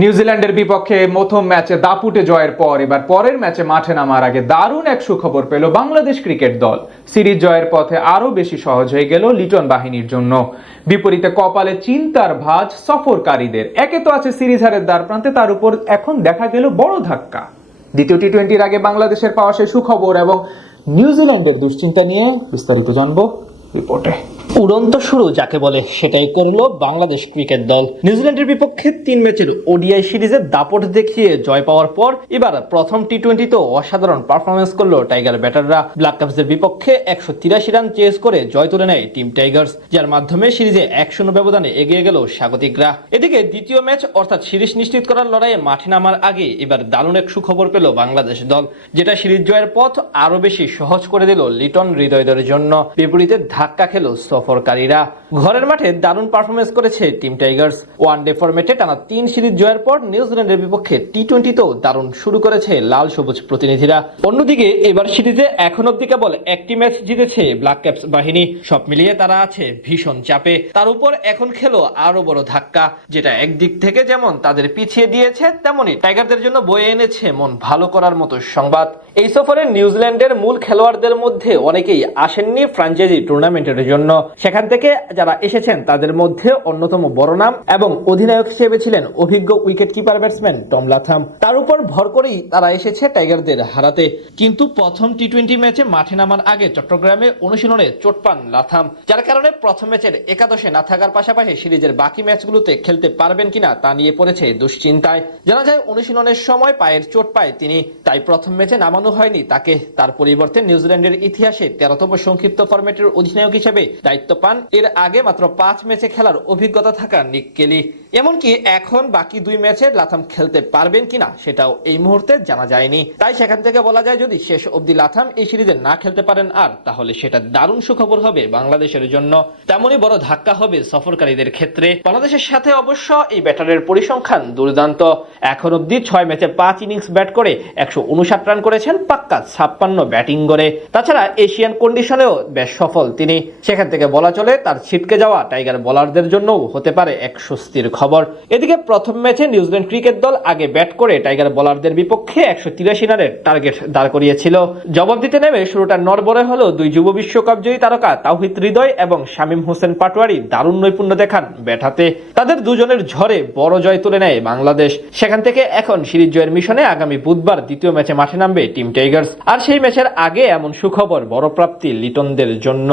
নিউজিল্যান্ডের বিপক্ষে প্রথম ম্যাচে দাপুটে জয়ের পর এবার পরের ম্যাচে মাঠে নামার আগে দারুণ এক সুখবর পেল বাংলাদেশ ক্রিকেট দল। সিরিজ জয়ের পথে আরো বেশি সহজ হয়ে গেল লিটন বাহিনীর জন্য। বিপরীতে কপালে চিন্তার ভাঁজ সফরকারীদের। একে তো আছে সিরিজ হারের দ্বার প্রান্তে, তার উপর এখন দেখা গেল বড় ধাক্কা। দ্বিতীয় টি-20-র আগে বাংলাদেশের পাওয়া সেই সুখবর এবং নিউজিল্যান্ডের দুশ্চিন্তা নিয়ে বিস্তারিত জানবো রিপোর্টে। উড়ন্ত শুরু যাকে বলে সেটাই করলো বাংলাদেশ ক্রিকেট দল। নিউজিল্যান্ডের বিপক্ষে 3 ম্যাচের ওডিআই সিরিজে দাপট দেখিয়ে জয় পাওয়ার পর এবার প্রথম টি-20তেও অসাধারণ পারফরমেন্স করলো টাইগার ব্যাটাররা। ব্ল্যাক ক্যাপসের বিপক্ষে 183 রান চেজ করে জয় তুলে নেয় টিম টাইগার্স, যার মাধ্যমে সিরিজে 1-0 ব্যবধানে এগিয়ে গেল স্বাগতিকরা। এদিকে দ্বিতীয় ম্যাচ অর্থাৎ সিরিজ নিশ্চিত করার লড়াইয়ে মাঠে নামার আগে এবার দারুণ এক সুখবর পেল বাংলাদেশ দল, যেটা সিরিজ জয়ের পথ আরো বেশি সহজ করে দিল লিটন হৃদয়দের জন্য। বিপরীতে ধাক্কা খেল সফরকারীরা। ঘরের মাঠে দারুণ পারফরমেন্স করেছে টিম টাইগার্স। ওয়ানডে ফরম্যাটে টানা 3 সিরিজ জয়ের পর নিউজিল্যান্ডের বিপক্ষে টি-20তেও দারুণ শুরু করেছে লাল সবুজ প্রতিনিধিরা। অন্যদিকে এবার সিরিজে এখন অব্দি কেবল একটি ম্যাচ জিতেছে ব্ল্যাক ক্যাপস বাহিনী। সব মিলিয়ে তারা আছে ভীষণ চাপে। তার উপর এখন খেলো আরো বড় ধাক্কা, যেটা একদিক থেকে যেমন তাদের পিছিয়ে দিয়েছে, তেমনি টাইগারদের জন্য বয়ে এনেছে মন ভালো করার মতো সংবাদ। এই সফরে নিউজিল্যান্ডের মূল খেলোয়াড়দের মধ্যে অনেকেই আসেননি ফ্র্যাঞ্চাইজি টুর্নামেন্টের জন্য। সেখান থেকে যারা এসেছেন তাদের মধ্যে অন্যতম বড় নাম এবং অধিনায়ক হিসেবে ছিলেন অভিজ্ঞ wicket keeper batsman Tom Latham. তার উপর ভর করেই তারা এসেছে টাইগারদের হারাতে। কিন্তু প্রথম টি-20 ম্যাচে মাঠে নামার আগে চট্টগ্রামে অনুশীলনে চোট পান লাথাম, যার কারণে প্রথম ম্যাচের একাদশে না থাকার পাশাপাশি সিরিজের বাকি ম্যাচগুলোতে খেলতে পারবেন কিনা তা নিয়ে পড়েছে দুশ্চিন্তায়। জানা যায় অনুশীলনের সময় পায়ের চোট পায় তিনি, তাই প্রথম ম্যাচে নামানো হয়নি তাকে। তার পরিবর্তে নিউজিল্যান্ডের ইতিহাসে 13তম সংক্ষিপ্ত ফরম্যাটের অধিনায়ক হিসেবে দায়িত্ব পান এর আগে মাত্র 5 ম্যাচে খেলার অভিজ্ঞতা থাকা নিক কেলি। এমনকি এখন বাকি 2 ম্যাচে লাথাম খেলতে পারবেন কিনা সেটাও এই মুহূর্তে জানা যায়নি। তাই সেখান থেকে বলা যায় যদি শেষ অবধি লাথাম এই সিরিজে না খেলতে পারেন আর, তাহলে সেটা দারুণ সুখবর হবে বাংলাদেশের জন্য। তেমনই বড় ধাক্কা হবে সফরকারীদের ক্ষেত্রে। বাংলাদেশের সাথে অবশ্য এই ব্যাটারের পরিসংখ্যান দুর্দান্ত। এখন অবধি 6 ম্যাচে 5 ইনিংস ব্যাট করে 159 রান করেছেন, পাক্কা 56 ব্যাটিং করে। তাছাড়া এশিয়ান কন্ডিশনেও বেশ সফল তিনি। সেখান থেকে বলা চলে তার ছিটকে যাওয়া টাইগার বোলারদের জন্যও হতে পারে এক স্বস্তির খবর। এদিকে প্রথম ম্যাচে নিউজিল্যান্ড ক্রিকেট দল আগে ব্যাট করে টাইগার বোলারদের বিপক্ষে 183 রানের টার্গেট দাঁড় করিয়েছিল। জবাব দিতে নেমে শুরুটা নড়বড়ে হলো দুই যুব বিশ্বকাপ জয়ী তারকা তাওহিদ হৃদয় এবং শামীম হোসেন পাটোয়ারি দারুণ নৈপুণ্য দেখান ব্যাট হাতে। তাদের দুজনের ঝড়ে বড় জয় তুলে নেয় বাংলাদেশ। সেখান থেকে এখন সিরিজ জয়ের মিশনে আগামী বুধবার দ্বিতীয় ম্যাচে মাঠে নামবে টিম টাইগার্স। আর সেই ম্যাচের আগে এমন সুখবর বড় প্রাপ্তি লিটনদের জন্য।